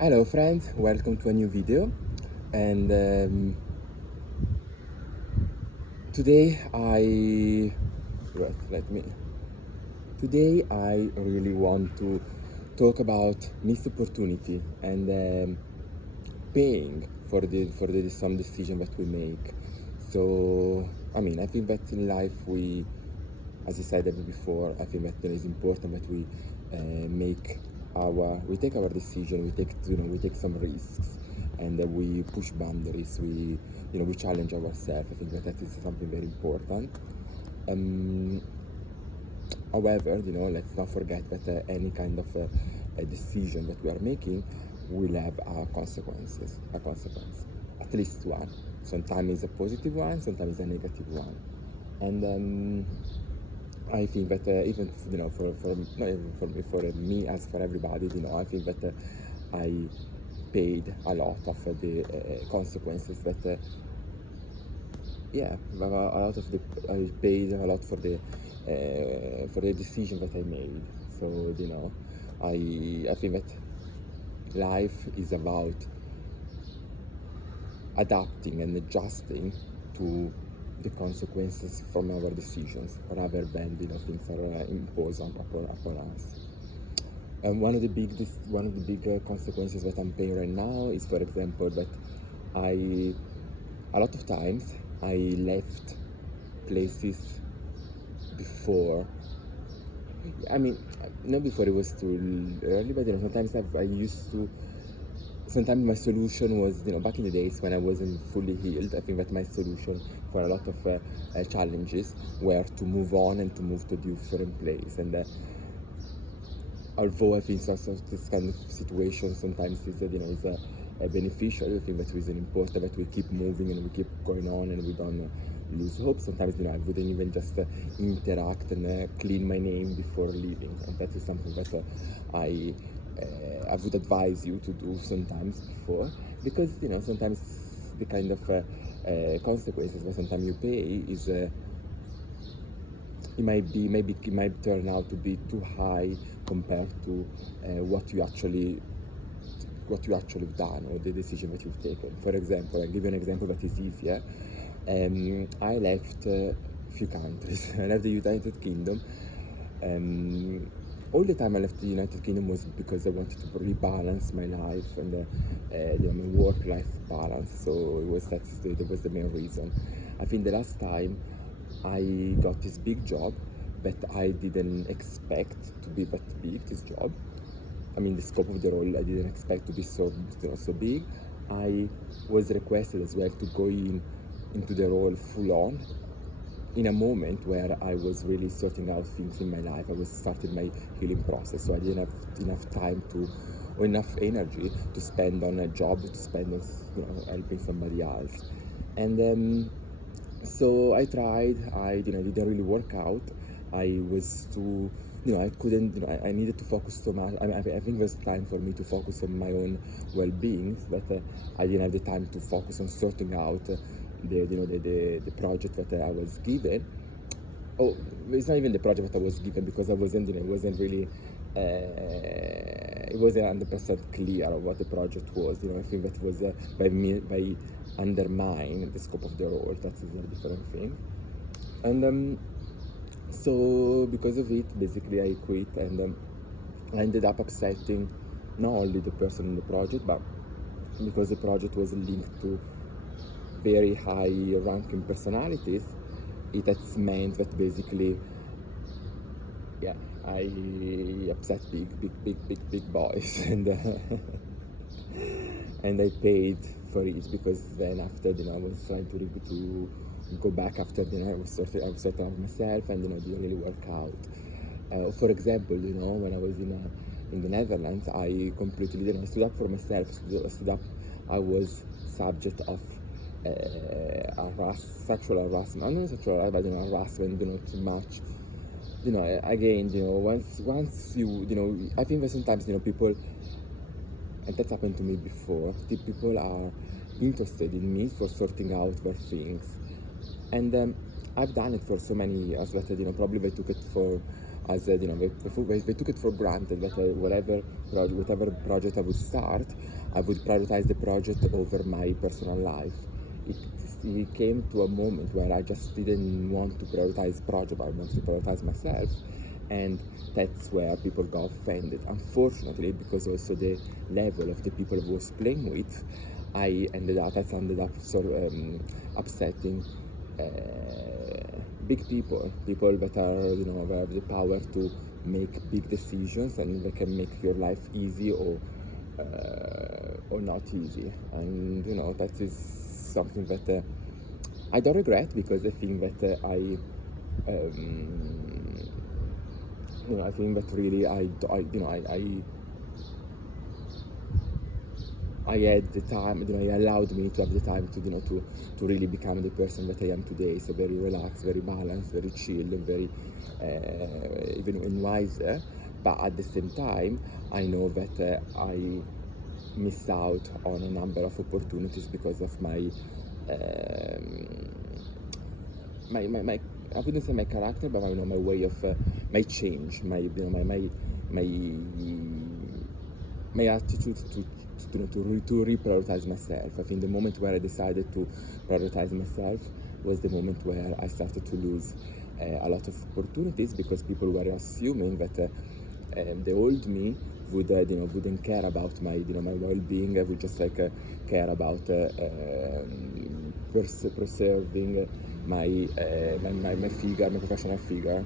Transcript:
Hello friends, welcome to a new video. And today I wait, let me today I really want to talk about missed opportunity and paying for the some decision that we make. So I think that in life as I said before, I think that it is important that we we take our decision, we take some risks, and we push boundaries. We challenge ourselves. I think that is something very important. Um, However, let's not forget that any kind of a decision that we are making will have a consequence, at least one. Sometimes it's a positive one, sometimes it's a negative one. And I think that even for not even for me, for me as for everybody, I think that I paid a lot of the consequences that a lot of the I paid a lot for the decision that I made. So I think that life is about adapting and adjusting to the consequences from our decisions rather than things are imposed upon us. And one of the big consequences that I'm paying right now is, for example, that I a lot of times I left places before. I mean, not before it was too early, but sometimes I used to. Sometimes my solution was, back in the days when I wasn't fully healed, I think that my solution for a lot of challenges were to move on and to move to a different place. And although I think this kind of situation sometimes is a beneficial, I think that it is important that we keep moving and we keep going on and we don't lose hope. Sometimes I wouldn't even just interact and clean my name before leaving, and that is something that I would advise you to do sometimes before, because sometimes the kind of consequences that sometimes you pay is it might turn out to be too high compared to what you actually have done or the decision that you've taken. For example, I'll give you an example that is easier. I left a few countries. I left the United Kingdom. All the time I left the United Kingdom was because I wanted to rebalance my life and my work-life balance. So that was the main reason. I think the last time I got this big job that I didn't expect to be that big. This job, I mean, the scope of the role, I didn't expect to be so big. I was requested as well to go into the role full on in a moment where I was really sorting out things in my life. I was starting my healing process, so I didn't have enough time or enough energy to spend on a job, to spend on helping somebody else. And so I tried. It didn't really work out. I was too, I couldn't, I needed to focus so much. I think it was time for me to focus on my own well-being, but I didn't have the time to focus on sorting out the project that I was given. Oh, it's not even the project that I was given, because I wasn't, it wasn't really, it wasn't 100% clear of what the project was. I think that was by undermine the scope of the role. That's a different thing. And so because of it, basically I quit, and I ended up upsetting not only the person in the project, but because the project was linked to very high ranking personalities, it has meant that basically, yeah, I upset big boys, and I paid for it, because then after I was trying to go back after I was sorting out myself, and it didn't really work out. For example, when I was in the Netherlands, I completely stood up for myself. Stood up. I was subject of sexual harassment. Not sexual harassment, but harassment. Too much. Again, once I think that sometimes people, and that's happened to me before. The people are interested in me for sorting out their things, and I've done it for so many years that probably they took it for as they took it for granted that whatever project I would start, I would prioritize the project over my personal life. It, it came to a moment where I just didn't want to prioritize project, I wanted to prioritize myself, and that's where people got offended. Unfortunately, because also the level of the people I was playing with, that ended up sort of upsetting big people that are, that have the power to make big decisions, and they can make your life easy or not easy. And that is something that I don't regret, because I think that I think that really I had the time, it allowed me to have the time to, to really become the person that I am today. So very relaxed, very balanced, very chill, and very even wiser. But at the same time, I know that I missed out on a number of opportunities because of my I wouldn't say my character, but my way of my change, my attitude to reprioritize myself. I think the moment where I decided to prioritize myself was the moment where I started to lose a lot of opportunities, because people were assuming that the old me wouldn't care about my my well-being. I would just care about preserving my figure, my professional figure.